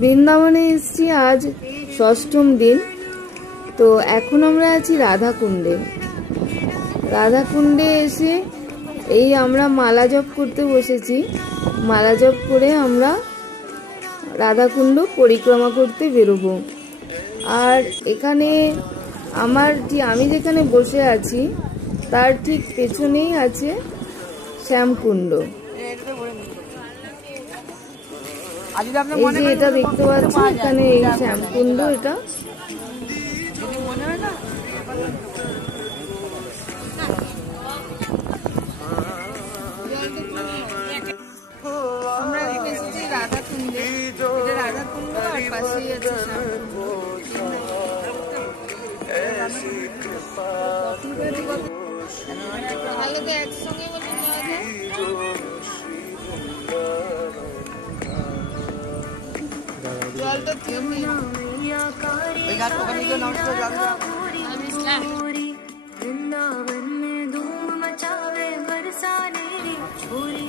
বৃন্দাবনে এসেছি আজ ষষ্ঠম দিন। তো এখন আমরা আছি রাধাকুণ্ডে। রাধাকুণ্ডে এসে এই আমরা মালা জপ করতে বসেছি। মালা জপ করে আমরা রাধাকুণ্ড পরিক্রমা করতে বেরোবো। আর এখানে আমি যেখানে বসে আছি তার ঠিক পেছনেই আছে শ্যামকুণ্ড। এই যে এটা দেখতে পাচ্ছি, এখানে এই শ্যামকুণ্ড। এটা আমরা এসেছি রাধাকুণ্ডে। এটা রাধাকুণ্ড আর পাশেই আছে তাহলে তো একসঙ্গে বলে নেওয়া যায়। জলটা वृंदावन में धूम मचावे बरसाने री छोरी